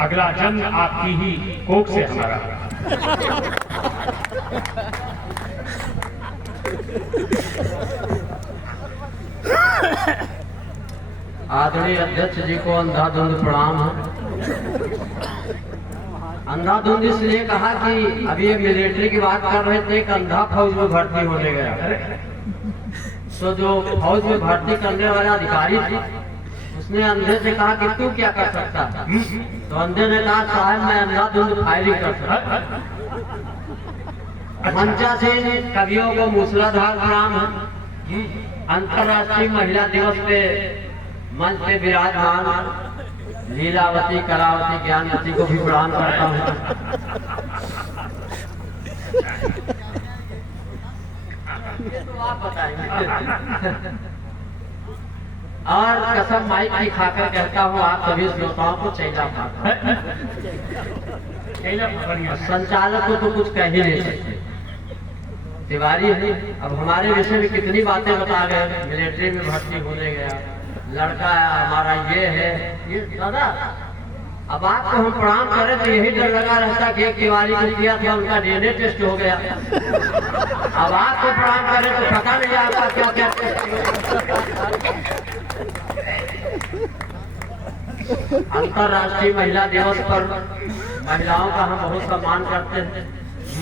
अगला जन्म आपकी ही कोख से हमारा। आदरणीय अध्यक्ष जी को अंधाधुंध प्रणाम है। अंधाधुंध इसलिए कहा कि अभी ये मिलिट्री की बात कर रहे थे, एक अंधा फौज में भर्ती होने गया। तो जो फौज में भर्ती करने वाला अधिकारी थी, उसने अंधे से कहा कि तू क्या कर सकता है? तो अंधे ने कहा साहब मैं अंधाधुंध फायरिंग कर सकता। मंचा से कवियों को मूसलाधार प्रणाम है। अंतर्राष्ट्रीय महिला दिवस पे मंच पे विराजमान लीलावती, कलावती, ज्ञानवती को भी प्रणाम करता हूँ। तो आप बताएंगे। और कसम माइक की खाकर कहता हूँ आप सभी श्रोताओं को चैला पाता। संचालक को तो कुछ कह ही नहीं सकते, तिवारी है। अब हमारे विषय में कितनी बातें बता गए, मिलिट्री में भर्ती होने गया, लड़का हमारा ये है ये दादा। अब आपको हम प्रणाम करें तो यही डर लगा रहता कि एक तिवारी को किया था, उनका डीएनए टेस्ट हो गया। अब आपको प्रणाम करें तो पता नहीं आपका क्या क्या टेस्ट। अंतर्राष्ट्रीय महिला दिवस पर महिलाओं का हम बहुत सम्मान करते हैं।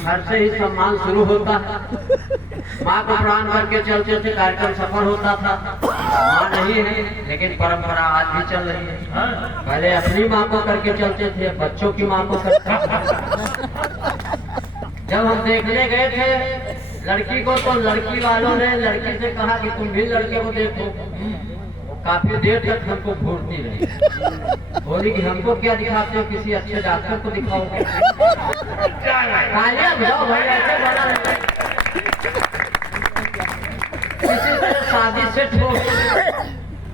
घर से ही सम्मान शुरू होता है। माँ को प्रणाम करके चलते थे, कार्यक्रम सफल होता था। माँ नहीं है लेकिन परंपरा आज भी चल रही है। पहले अपनी माँ को करके चलते थे, बच्चों की माँ को करते। जब हम देखने गए थे लड़की को, तो लड़की वालों ने लड़की से कहा कि तुम भी लड़के को देखो। काफी देर तक हमको घूरती रही, बोली कि हमको क्या दिखाते हो, किसी अच्छे डॉक्टर को दिखाओगे। तालियां बजाओ भाई, ऐसे बना नहीं। किसी तरह शादी सेट हो।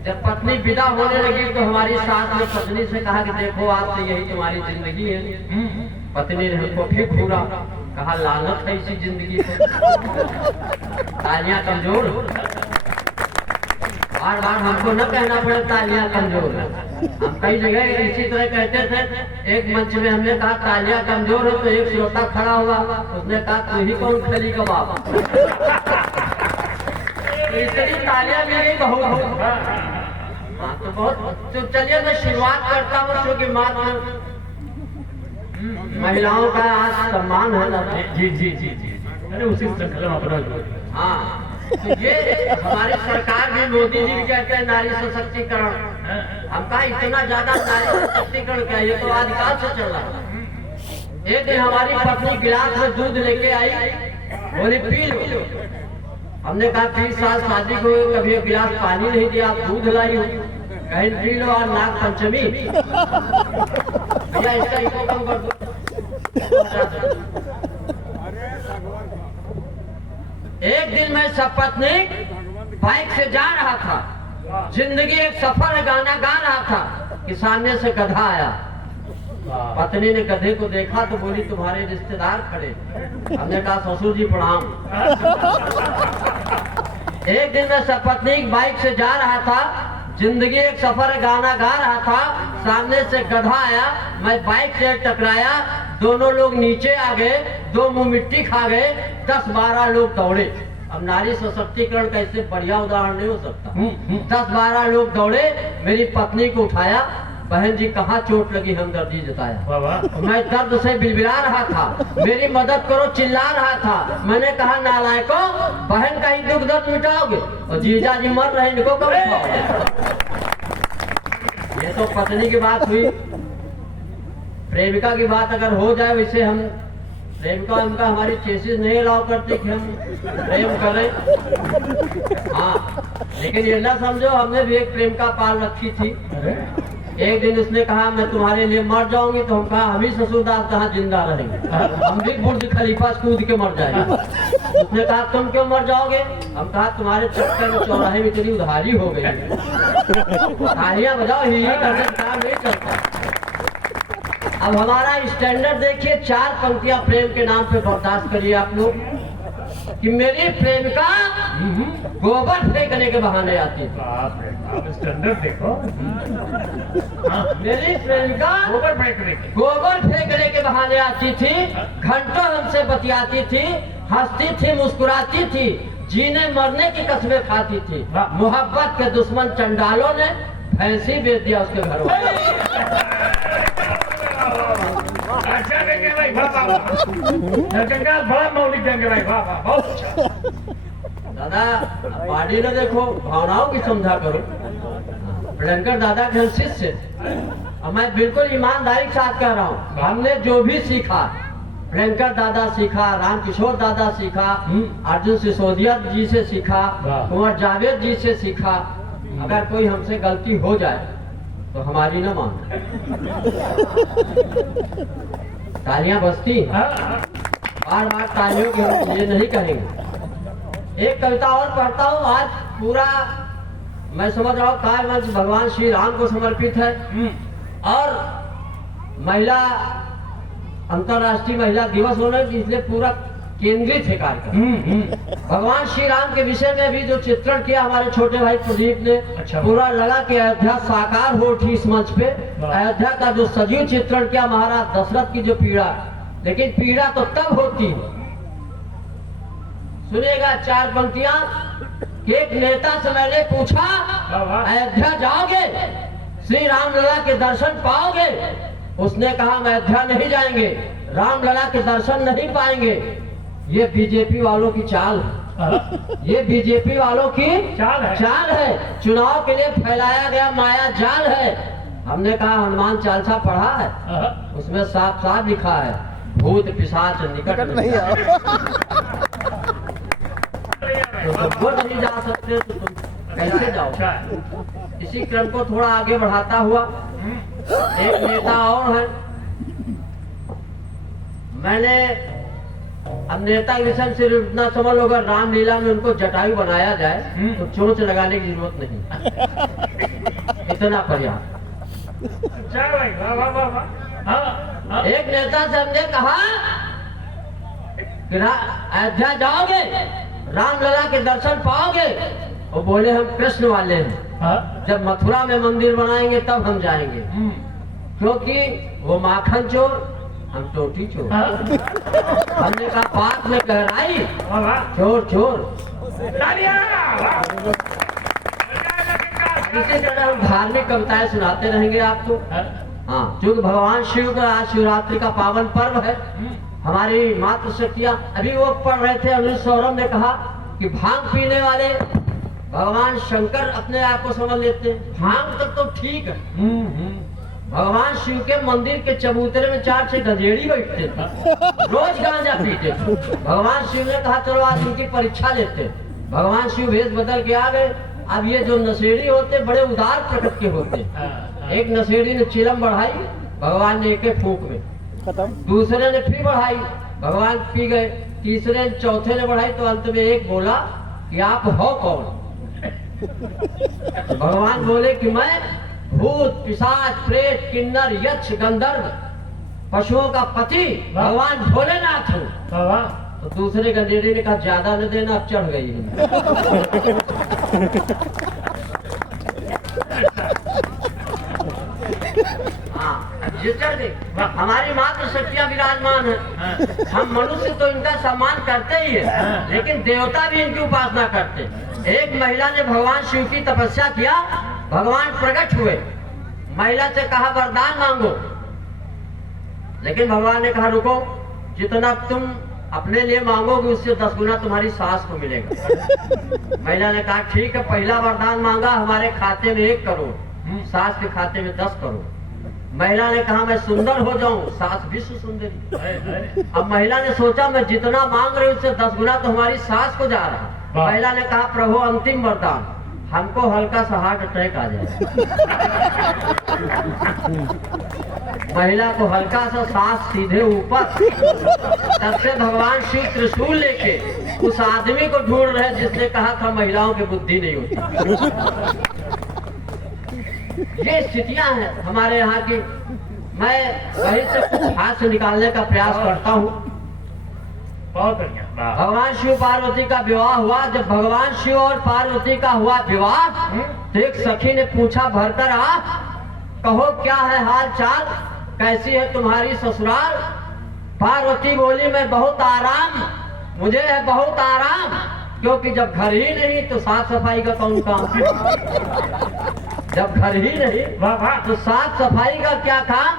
जब पत्नी विदा होने लगी तो हमारी सास ने पत्नी से कहा कि देखो आज से यही तुम्हारी जिंदगी है। पत्नी ने हमको फिर घूरा, कहा लानत है इसी जिंदगी को। तालियां कमजोर। बार बार हमको न कहना पड़े तालियां कमजोर है। हम कई जगह इसी तरह कहते थे। एक मंच में हमने कहा तालियां कमजोर है, तो एक श्रोता खड़ा हुआ, उसने कहा तू ही कौन खली का बाप। इतनी तालियां मिली बहुत। तो बहुत। तो चलिए मैं शुरुआत करता हूँ, क्योंकि मात्र महिलाओं का आज सम्मान है ना। जी जी जी जी, अरे उसी श्रृंखला में अपना। हाँ, तो ये हमारी सरकार भी, मोदी जी भी कहते हैं नारी सशक्तिकरण। हम कहा इतना ज्यादा नारी सशक्तिकरण क्या, ये तो आदिकाल से चल रहा है। एक दिन हमारी पत्नी गिलास में दूध लेके आई, बोली पी लो। हमने कहा 30 साल शादी को कभी एक गिलास पानी नहीं दिया, आप दूध लाई हो, कहीं पी लो। और नाग पंचमी भैया इसका इको कम कर दो। एक दिन मैं सपत्नीक बाइक से जा रहा था, जिंदगी एक सफर गाना गा रहा था कि सामने से गधा आया। पत्नी ने गधे को देखा तो बोली तुम्हारे रिश्तेदार खड़े। हमने कहा ससुर जी प्रणाम। एक दिन मैं सपत्नीक बाइक से जा रहा था, जिंदगी एक सफर गाना गा रहा था, सामने से गधा आया, मैं बाइक से टकराया, दोनों लोग नीचे आ गए, दो मुंह मिट्टी खा गए, 10-12 लोग दौड़े। अब नारी सशक्तिकरण का इससे बढ़िया उदाहरण नहीं हो सकता। 10-12 लोग दौड़े, मेरी पत्नी को उठाया, बहन जी कहाँ चोट लगी, हमदर्दी जताया। मैं दर्द से बिलबिला रहा था, मेरी मदद करो चिल्ला रहा था। मैंने कहा नालायकों, बहन का ही दुख दर्द मिटाओगे और जीजा जी मर रहे, इनको कब उठाओगे। ये तो पत्नी की बात हुई। प्रेमिका की बात अगर हो जाए, वैसे हम प्रेमिका उनका हमारी चेसिस नहीं अलाउ करती कि हम प्रेम करें। हाँ, लेकिन ये ना समझो हमने भी एक प्रेमिका पाल रखी थी। एक दिन उसने कहा मैं तुम्हारे लिए मर जाऊंगी, तो हम कहा हम ही ससुरदास कहाँ जिंदा रहेंगे, हम भी बुर्ज खलीफा कूद के मर जाएंगे। उसने कहा तुम क्यों मर जाओगे, हम कहा तुम्हारे चक्कर में चौराहे में इतनी उधारी हो गई। तालियां बजाओ, ही करने काम नहीं करता। अब हमारा स्टैंडर्ड देखिए, 4 पंक्तियां प्रेम के नाम पे बर्दाश्त करिए आप लोग कि मेरी प्रेमिका गोबर फेंकने के बहाने आती है। स्टैंडर्ड देखो। हाँ, मेरी प्रेमिका गोबर फेंकने के। गोबर फेंकने के बहाने आती थी, घंटों हमसे बतियाती थी, हंसती थी, मुस्कुराती थी, जीने मरने की कस्में खाती थी। वाह। मोहब्बत के दुश्मन चंडालों ने भैंसी बेच दिया उसके घर वाले। अच्छा देंगे भाई, वाह वाह वाह। जंगल बड़ा मौलिक देंगे भाई, वाह वाह, बहुत अच्छा। दादा बॉडी न देखो, भावनाओं की समझा करो। भयंकर दादा के हम शिष्य और मैं बिल्कुल ईमानदारी के साथ कह रहा हूँ, हमने जो भी सीखा, भयंकर दादा सीखा, रामकिशोर दादा सीखा, अर्जुन सिसोदिया जी से सीखा, वाह। कुंवर जावेद जी से सीखा। अगर कोई हमसे गलती हो जाए तो हमारी न मान। तालियां बजती हैं। हाँ, बार बार तालियों की हम ये नहीं कहेंगे। एक कविता और पढ़ता हूँ। आज पूरा मैं समझ रहा हूँ काय मंच भगवान श्री राम को समर्पित है और महिला अंतर्राष्ट्रीय महिला दिवस होने इसलिए पूरा केंद्रित है कार्यक्रम। भगवान श्री राम के विषय में भी जो चित्रण किया हमारे छोटे भाई प्रदीप ने, अच्छा। पूरा लगा कि अयोध्या साकार हो उठी इस मंच पे। वाह। अयोध्या का जो सजीव चित्रण किया महाराज दशरथ की जो पीड़ा, लेकिन पीड़ा तो तब होती है, सुनेगा चार पंक्तियां। एक नेता से मैंने पूछा, वाह वाह। अयोध्या जाओगे, श्री रामलला के दर्शन पाओगे? उसने कहा हम अयोध्या नहीं जाएंगे, रामलला के दर्शन नहीं पाएंगे। ये बीजेपी वालों की चाल है, हाँ, ये बीजेपी वालों की चाल है। चुनाव के लिए फैलाया गया माया जाल है। हमने कहा हनुमान चालीसा पढ़ा है, हाँ, उसमें साफ साफ लिखा है भूत पिशाच निकट नहीं तो तुम वो नहीं जा सकते तो तुम कैसे जाओ? अच्छा है। इसी क्रम को थोड़ा आगे बढ़ाता हुआ एक नेता और है। मैंने अब नेता के विषय में सिर्फ इतना समझ लो, अगर रामलीला में उनको जटायु बनाया जाए तो चोंच लगाने की जरूरत नहीं, इतना पर्याप्त। अच्छा भाई, वाह वाह वाह वाह। हाँ, हाँ। एक नेता से हमने कहा कि अयोध्या जाओगे, रामलला के दर्शन पाओगे? वो बोले हम कृष्ण वाले हैं, हाँ, जब मथुरा में मंदिर बनाएंगे तब हम जाएंगे, क्योंकि वो माखन चोर हम टोटी चोर। हाँ, हमने कहा बात में गहराई, वाह वाह। चोर चोर। तालियां, वाह। इसी तरह हम धार्मिक कविताएं सुनाते रहेंगे आपको। हाँ, हाँ, क्योंकि भगवान शिव का आज शिवरात्रि का पावन पर्व है। हमारी मातृ शक्तियां अभी वो पढ़ रहे थे, अनिल सौरभ ने कहा कि भांग पीने वाले भगवान शंकर अपने आप को समझ लेते हैं, भांग तक तो ठीक है। भगवान शिव के मंदिर के चबूतरे में 4-6 गंजेड़ी बैठते थे, रोज गांजा पीते थे। भगवान शिव ने कहा चलो आज इनकी परीक्षा लेते हैं। भगवान शिव भेष बदल के आ गए। अब ये जो नशेड़ी होते बड़े उदार प्रकृति के होते। एक नशेड़ी ने चिलम बढ़ाई, भगवान ने एक फूंक में खत्म। दूसरे ने फिर बढ़ाई, भगवान पी गए। तीसरे चौथे ने बढ़ाई तो अंत में एक बोला कि आप हो कौन? तो भगवान बोले कि मैं भूत पिशाच प्रेत किन्नर यक्ष गंधर्व पशुओं का पति भगवान भोलेनाथ हूँ। वाह वाह। तो दूसरे गंजेड़ी ने कहा ज्यादा न देना, अब चढ़ गई है। हाँ, ये चढ़ गई। हमारी मातृ शक्तियाँ विराजमान है। हम मनुष्य तो इनका सम्मान करते ही है, लेकिन देवता भी इनकी उपासना करते। एक महिला ने भगवान शिव की तपस्या किया, भगवान प्रकट हुए। महिला से कहा वरदान मांगो, लेकिन भगवान ने कहा रुको, जितना तुम अपने लिए मांगोगे उससे 10 गुना तुम्हारी सास को मिलेगा। महिला ने कहा ठीक है, पहला वरदान मांगा हमारे खाते में 1 करोड़, सास के खाते में 10 करोड़। महिला ने कहा मैं सुंदर हो जाऊं, सास विश्व सुंदरी। अब महिला ने सोचा मैं जितना मांग रही उससे 10 गुना तो हमारी सास को जा रहा। महिला ने कहा प्रभु अंतिम वरदान, हमको हल्का सा हार्ट अटैक आ जाए। महिला को हल्का सा सांस सीधे ऊपर। तब से भगवान शिव त्रिशूल लेके उस आदमी को ढूंढ रहे जिसने कहा था महिलाओं की बुद्धि नहीं होती। ये स्थितियां हैं हमारे यहाँ की। मैं वहीं से कुछ हाथ से निकालने का प्रयास करता हूँ। बहुत बढ़िया वाह भगवान शिव पार्वती का विवाह हुआ। जब भगवान शिव और पार्वती का हुआ विवाह, तो एक सखी ने पूछा भरकर, कहो क्या है हाल चाल, कैसी है तुम्हारी ससुराल। पार्वती बोली, मैं बहुत आराम, मुझे है बहुत आराम, क्योंकि जब घर ही नहीं तो साफ सफाई का कौन काम। जब घर ही नहीं वाह वाह तो साफ सफाई का क्या काम।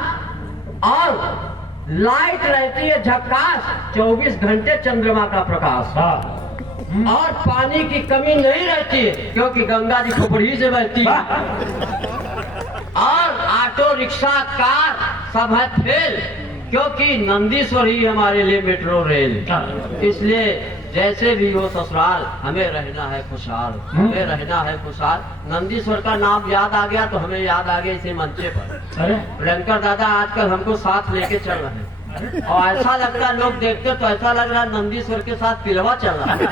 और लाइट रहती है झक्कास, 24 घंटे चंद्रमा का प्रकाश। वाह और पानी की कमी नहीं रहती है, क्योंकि गंगा जी खोपड़ी से बहती है। और ऑटो रिक्शा कार सब है फेल, क्योंकि नंदीश्वर ही हमारे लिए मेट्रो रेल। इसलिए जैसे भी हो ससुराल, हमें रहना है खुशहाल, हमें रहना है खुशहाल। नंदीश्वर का नाम याद आ गया तो हमें याद आ गया इसी मंचे पर। अरे प्रियंकर दादा आजकल हमको साथ लेके चल रहे हैं, और ऐसा लगता है लोग देखते तो ऐसा लग रहा है नंदीश्वर के साथ पिलवा चल रहा है।